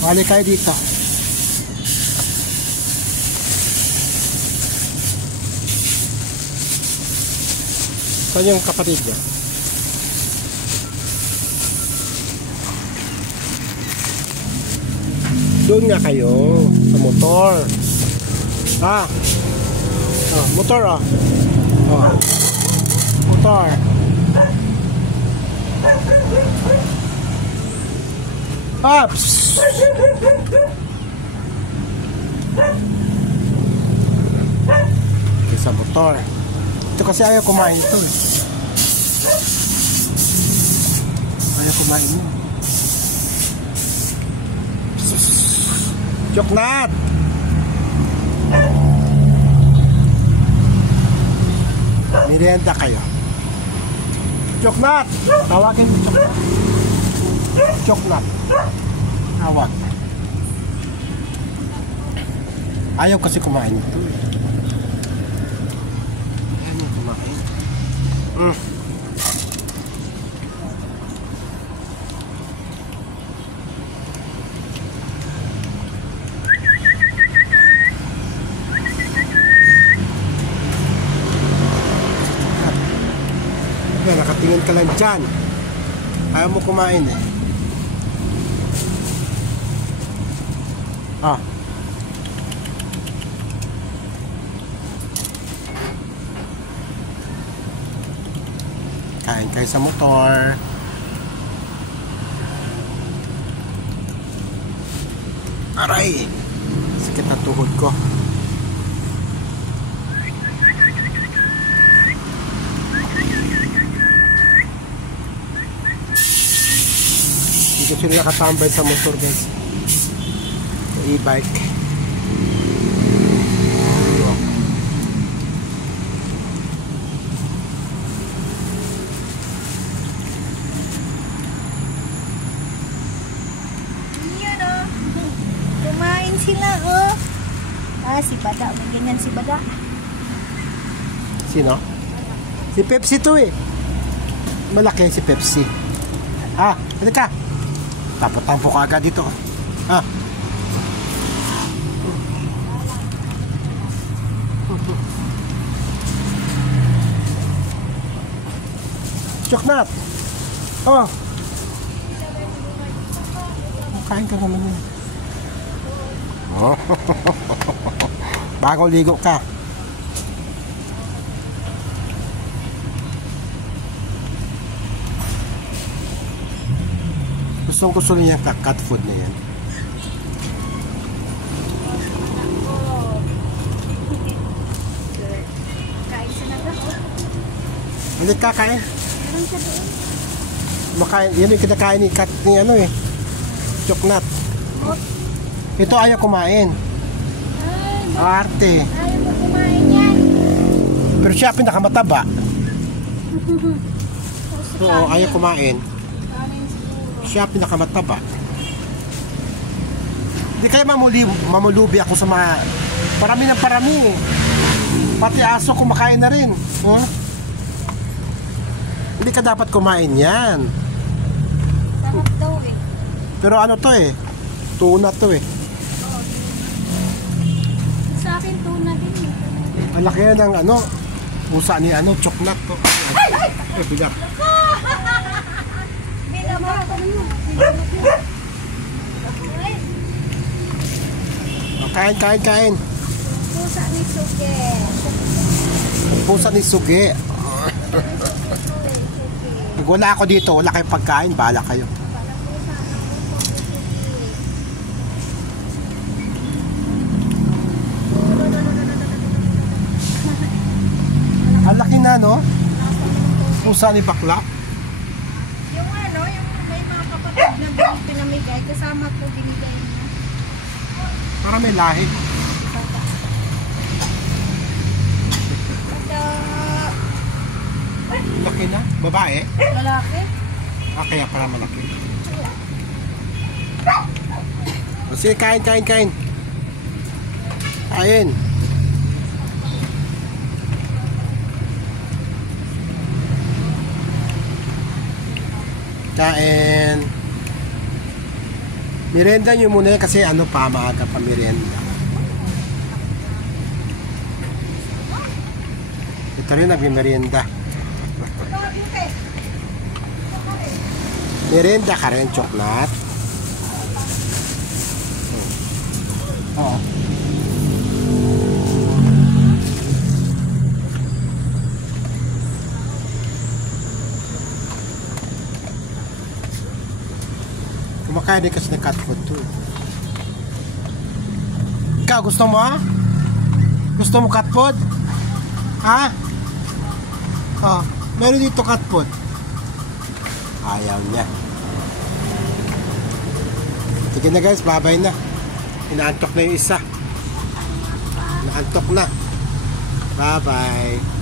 Wali kayo dito. Saan yung kapatid niya? Doon nga kayo sa motor. Ah. Oh, motor ah. Oh. Motor. Ups. Okay, sa motor. Ito kasi ayaw kumain ito eh. Ayaw kumain mo. Choknat! Merienda kayo. Choknat! Tawagin mo Choknat. Choknat. Tawag. Ayaw kasi kumain ito eh. Ayaw kumain. Nakatingin ka lang dyan. Ayaw mo kumain eh. Ah. Kain kayo sa motor. Aray! Sakit ang tuhod ko. Hindi ko sila nakatambay sa motor guys. Sa e-bike. Iyan o. Kumain sila o. Ah, si Bada. May ganyan si Bada. Sino? Si Pepsi to eh. Malaki si Pepsi. Ah, halika. Tapo-tampo ka agad dito. Ah. Choknat. Oh. Kain ka naman yun. Oh. Bago ligo ka. Gusto niya cat food na yan. Kain sa naga o. Hindi kakain. Meron ka doon. Makain, yan yung kinakain ni cat ni ano eh. Choknat. Ito ayaw kumain. Arte. Ayaw mo kumain yan. Pero siya pinakamataba. Oo, ayaw kumain. Siya pinakamataba. Hindi kayo mamulubi ako sa mga parami ng parami eh. Pati aso kumakain na rin. Hindi ka dapat kumain yan. Sarap daw eh. Pero ano to eh, tuna to eh. Sa akin tuna din eh. Ang laki yan ng ano, pusa ni ano, choknat to. Ay, bigat. Kain. Pusa ni Suge. Pusa ni Suge. Pag wala ako dito, wala kayong pagkain, bahala kayo. Ang laki na no? Pusa ni Bakla. Yung ano, yung may mga kapatid na pinamigay, kasama ko binigay niya. Para may lahi. Laki na? Babae? Lalaki? Ah, kaya para malaki. O sige, kain. Kain. Merienda nyo muna yan kasi ano pa, maaga pa merienda. Ito rin nagmimerienda. Merienda ka rin, chocolate. Oo. Kumakain din kasi ng cat food to. Ikaw, gusto mo ha? Gusto mo cat food? Ha? Oh, meron dito cat food. Ayaw niya. Sige na guys, bye-bye na. Inaantok na yung isa. Inaantok na. Bye-bye.